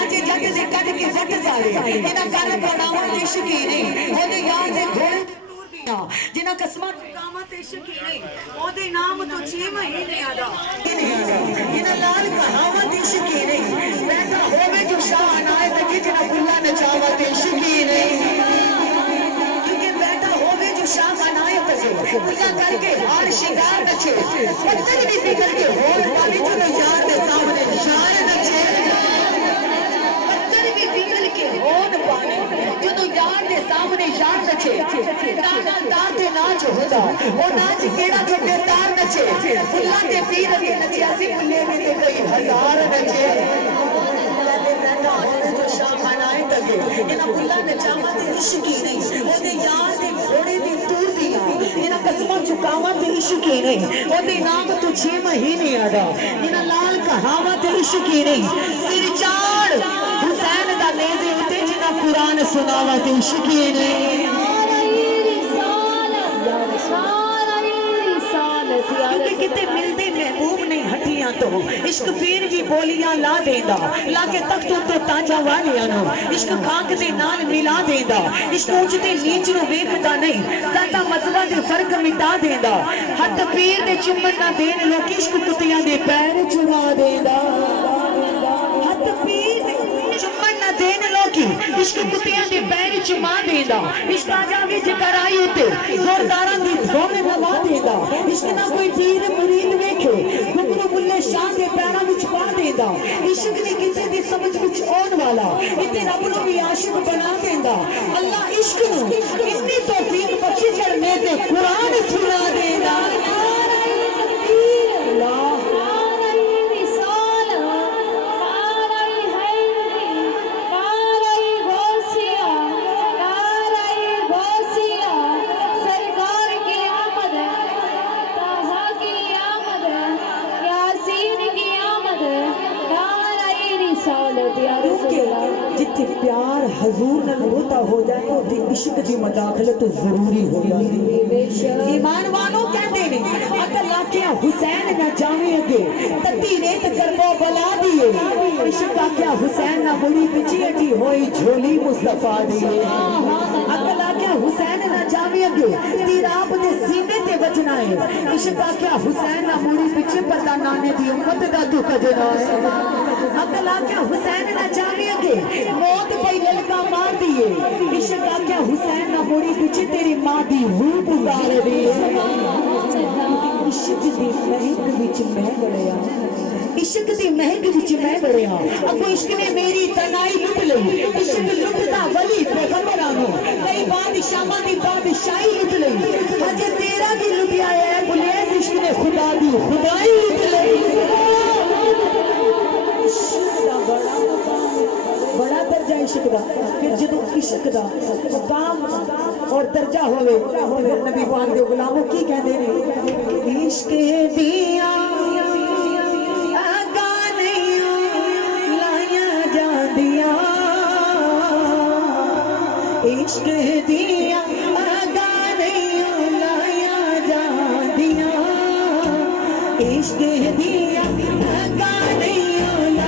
راجے جگ دے کد کے وٹ سارے انہاں کر بڑاواں تے شکینے اودے یار دے گھوڑے جنہاں قسماں چکاواں تے شکینے اودے نام تو 6 مہینے آدا انہاں لال کہاواں تے شکینے بیٹا ہووے جو شاہ عنایت کی جنہاں کھلا نچاواں تے شکینے کیونکہ بیٹا ہووے جو شاہ عنایت کی کھلا کر کے ہار شنگار نچے پتھر بھی پگھل کے ہور پانی جو یار دے سامنے یار نچے پتھر بھی پگھل کے ہون پانی جو یار دے سامنے یار نچے تانا تار تے ناچ ہوتا وہ ناچ کیڑا جو بے تار نچے اللہ تے پیر کے نچے اسی ملے میں تے کئی ہزار نچے بیٹا ہونے جو شاہ عنایت اگے انہاں اللہ نچاواں تے عشق ہی نہیں وہ تے یار دے گھوڑے دی تور دی انہاں قسماں چکاواں تے عشق ہی نہیں وہ تے نام تو 6 مہینے آدا انہاں لال کہاواں تے عشق ہی نہیں سر چاڑ حسین دا نیزے اتے جنہاں قرآن سناواں تے عشق ہی نہیں کیونکہ کتے ملدے محبوب نہیں ہٹیاں تو عشق پھر بھی بولیاں لا دیندا لا کے تختوں تو تاجا والیاں نو عشق خاک دے نال ملا دیندا عشق اونچ تے نیچ نو ویکھدا نہیں ذاتا مذہباں دے فرق مٹا دیندا ہتھ پیر دے چمن نہ دین لوک عشق کتیاں دے پیر چما دیندا ہتھ پیر دے چمن نہ دین لوکی عشق کتیاں دے پیر چما دیندا عشق آ جاوے جے کرائی اتے زورداراں دی دھومے لوا دیندا عشق نہ کوئی پیر مرید ویکھے گھنگرو بلے شاہ دے پیراں وچ پا دیندا عشق نہیں کسے دی سمجھ وچ آن والا اتے رب نو بھی عاشق بنا دیندا اللہ عشق نو اتنی توفیق بخشے چڑھنے تے قرآن سنا دیندا اللہ جتنے پیار حضور نال ہوتا ہو جائے تو عشق دی مداخلت ضروری ہو جائے ایمان والوں کہتے ہیں اگر آکھیا حسین نہ جاوے اگے تتی ریت کربو بلا دیئے عشق آکھیا حسین نہ بڑی پچی اٹھی ہوئی جھولی مصطفیٰ دیئے اگر آکھیا حسین نہ جاوے اگے تیر آپ دے سینے تے بچنا ہے عشق آکھیا حسین نہ بڑی پچی پتہ نانے دی امت دا دکھ جنا ہے اگر آکھیا حسین نہ جاوے اگے موت پہ للکا مار دیئے عشق آکھیا حسین نہ موڑی پیچھے تیری ماں دی روح پکار دیئے عشق دی مہک وچ میں بڑیا عشق دی مہک وچ میں بڑیا اگو عشق نے میری تنائی لٹ لئی عشق لٹتا ولی پیغمبرانو کئی بادشاہاں دی بادشاہی لٹ لئی اج تیرا بھی لٹیا ہے بلیز عشق نے خدا دی خدائی لٹ لئی عشق دا بڑا درجہ عشق دا پھر جدو عشق دا مقام اور درجہ ہوئے پھر نبی پاک دے غلاموں کی کہندے نے عشق دیا گانیاں لائیاں جاندیاں عشق دیا گانیاں لائیاں جاندیاں عشق دیا گانیاں